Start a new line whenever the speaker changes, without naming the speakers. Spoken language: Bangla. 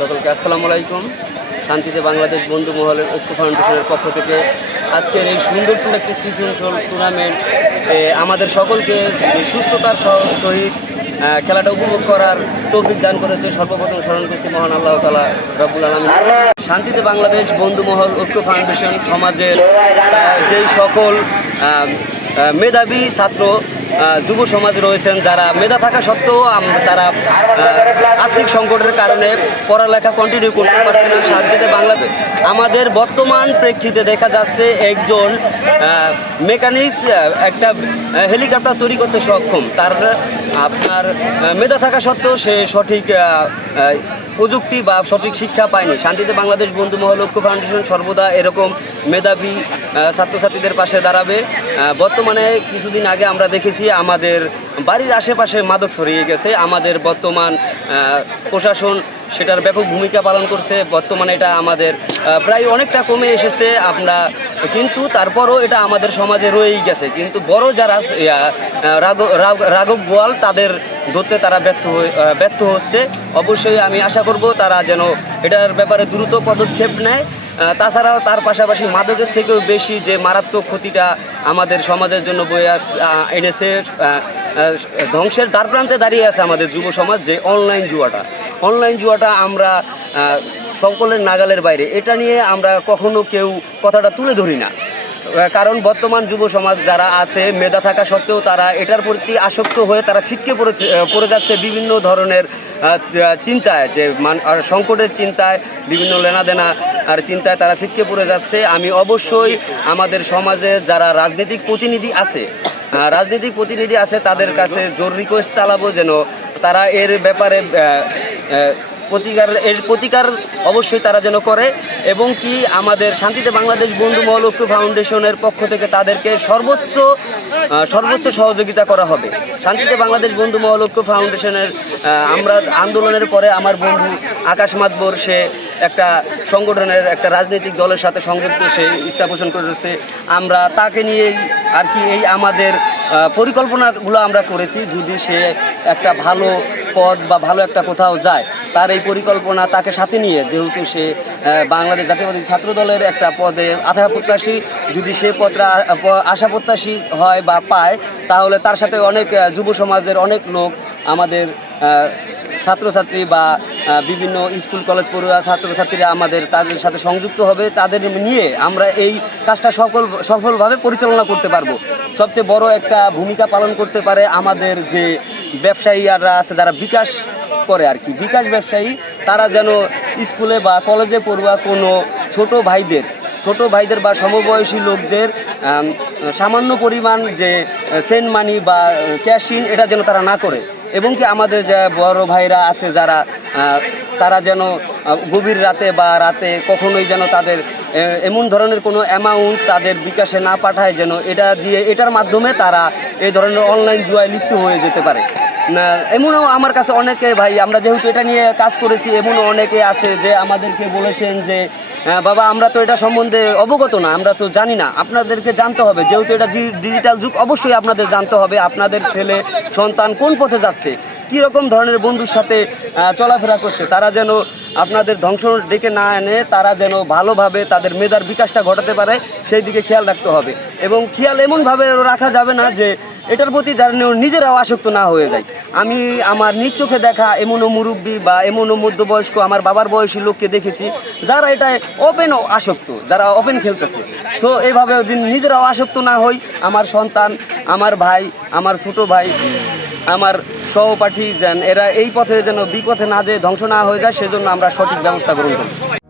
সকলকে আসসালামু আলাইকুম। শান্তিতে বাংলাদেশ বন্ধু মহলের ঐক্য ফাউন্ডেশনের পক্ষ থেকে আজকের এই সুন্দরপূর্ণ একটি সুশৃঙ্খল টুর্নামেন্ট আমাদের সকলকে সুস্থতার সহিত খেলাটা উপভোগ করার তৌফিক দান করেছে, সর্বপ্রথম স্মরণ করছি মহান আল্লাহ তালা রব্বুল আলমী শান্তিতে বাংলাদেশ বন্ধু মহল ঐক্য ফাউন্ডেশন সমাজের যেই সকল মেধাবী ছাত্র যুব সমাজ রয়েছেন যারা মেধা থাকা সত্ত্বেও তারা আর্থিক সংকটের কারণে পড়ালেখা কন্টিনিউ করতে পারছে না শান্তিতে বাংলাদেশ। আমাদের বর্তমান প্রেক্ষিতে দেখা যাচ্ছে একজন মেকানিক্স একটা হেলিকপ্টার তৈরি করতে সক্ষম। তার আপনার মেধা থাকা সত্ত্বেও সে সঠিক প্রযুক্তি বা সঠিক শিক্ষা পায়নি। শান্তিতে বাংলাদেশ বন্ধু মহল ঐক্য ফাউন্ডেশন সর্বদা এরকম মেধাবী ছাত্রছাত্রীদের পাশে দাঁড়াবে। বর্তমানে কিছুদিন আগে আমরা দেখেছি আমাদের বাড়ির আশেপাশে মাদক ছড়িয়ে গেছে। আমাদের বর্তমান প্রশাসন সেটার ব্যাপক ভূমিকা পালন করছে। বর্তমানে এটা আমাদের প্রায় অনেকটা কমে এসেছে। আমরা কিন্তু তারপরও এটা আমাদের সমাজে রয়েই গেছে। কিন্তু বড় যারা রাঘব বোয়াল তাদের ধরতে তারা ব্যর্থ ব্যর্থ হচ্ছে। অবশ্যই আমি আশা করব তারা যেন এটার ব্যাপারে দ্রুত পদক্ষেপ নেয়। তাছাড়াও তার পাশাপাশি মাদকের থেকেও বেশি যে মারাত্মক ক্ষতিটা আমাদের সমাজের জন্য বয়ে এনেছে ধ্বংসের দ্বার প্রান্তে দাঁড়িয়ে আছে আমাদের যুব সমাজ যে অনলাইন জুয়াটা। অনলাইন জুয়াটা আমরা সকলের নাগালের বাইরে। এটা নিয়ে আমরা কখনো কেউ কথাটা তুলে ধরি না। কারণ বর্তমান যুব সমাজ যারা আছে, মেধা থাকা সত্ত্বেও তারা এটার প্রতি আসক্ত হয়ে তারা ছিটকে পড়েছে, পড়ে যাচ্ছে বিভিন্ন ধরনের চিন্তায় যে মান সংকটের চিন্তায়, বিভিন্ন লেনাদেনা, আর চিন্তায় তারা ছিটকে পড়ে যাচ্ছে। আমি অবশ্যই আমাদের সমাজে যারা রাজনৈতিক প্রতিনিধি আছে রাজনৈতিক প্রতিনিধি আছে, তাদের কাছে জোর রিকোয়েস্ট চালাবো যেন তারা এর ব্যাপারে প্রতিকার, এর প্রতিকার অবশ্যই তারা যেন করে এবং কি আমাদের শান্তিতে বাংলাদেশ বন্ধু মহল ঐক্য ফাউন্ডেশনের পক্ষ থেকে তাদেরকে সর্বোচ্চ সর্বোচ্চ সহযোগিতা করা হবে। শান্তিতে বাংলাদেশ বন্ধু মহল ঐক্য ফাউন্ডেশনের আমরা আন্দোলনের পরে আমার বন্ধু আকাশ মাতবর, সে একটা সংগঠনের একটা রাজনৈতিক দলের সাথে সংযুক্ত, সে ইচ্ছা পোষণ করেছে। আমরা তাকে নিয়েই আর কি এই আমাদের পরিকল্পনাগুলো আমরা করেছি। যদি সে একটা ভালো পদ বা ভালো একটা কোথাও যায় তার এই পরিকল্পনা তাকে সাথে নিয়ে, যেহেতু সে বাংলাদেশ জাতীয়বাদী ছাত্র দলের একটা পদে আশা প্রত্যাশী, যদি সে পদটা আশা প্রত্যাশী হয় বা পায়, তাহলে তার সাথে অনেক যুব সমাজের অনেক লোক, আমাদের ছাত্রছাত্রী বা বিভিন্ন স্কুল, কলেজ পড়ুয়া ছাত্রছাত্রীরা আমাদের তাদের সাথে সংযুক্ত হবে, তাদের নিয়ে আমরা এই কাজটা সফল, সফলভাবে পরিচালনা করতে পারব। সবচেয়ে বড় একটা ভূমিকা পালন করতে পারে আমাদের যে ব্যবসায়ীরা আছে, যারা বিকাশ করে আর কি। বিকাশ ব্যবসায়ী, তারা যেন স্কুলে বা কলেজে পড়ুয়া কোনো ছোট ভাইদের ছোট ভাইদের বা সমবয়সী লোকদের সামান্য পরিমাণ যে সেন্ট মানি বা ক্যাশিন এটা যেন তারা না করে। এবং কি আমাদের যে বড় ভাইরা আছে যারা তারা যেন গভীর রাতে বা রাতে কখনোই যেন তাদের এমন ধরনের কোনো অ্যামাউন্ট তাদের বিকাশে না পাঠায় যেন এটা দিয়ে, এটার মাধ্যমে তারা এই ধরনের অনলাইন জুয়ায় লিপ্ত হয়ে যেতে পারে। এমনও আমার কাছে অনেকে ভাই, আমরা যেহেতু এটা নিয়ে কাজ করেছি, এমনও অনেকে আছে যে আমাদেরকে বলেছেন যে বাবা, আমরা তো এটা সম্বন্ধে অবগত না, আমরা তো জানি না। আপনাদেরকে জানতে হবে, যেহেতু এটা ডিজিটাল যুগ, অবশ্যই আপনাদের জানতে হবে, আপনাদের ছেলে, সন্তান কোন পথে যাচ্ছে কী রকম ধরনের বন্ধুর সাথে চলাফেরা করছে, তারা যেন আপনাদের ধ্বংস ডেকে না এনে তারা যেন ভালোভাবে তাদের মেধার বিকাশটা ঘটাতে পারে, সেই দিকে খেয়াল রাখতে হবে। এবং খেয়াল এমনভাবে রাখা যাবে না যে এটার প্রতি যেন নিজেরাও আসক্ত না হয়ে যায়। আমি আমার নিজ চোখে দেখা এমনও মুরব্বী বা এমনও মধ্যবয়স্ক আমার বাবার বয়সী লোককে দেখেছি, যারা এটায় ওপেন আসক্ত, যারা ওপেন খেলতেছে। সো এইভাবে নিজেরাও আসক্ত না হই, আমার সন্তান, আমার ভাই, আমার ছোট ভাই, আমার সহপাঠী যেন এরা এই পথে যেন বিপথে না যেয়ে ধ্বংস না হয়ে যায়, সেজন্য আমরা সঠিক ব্যবস্থা গ্রহণ করি।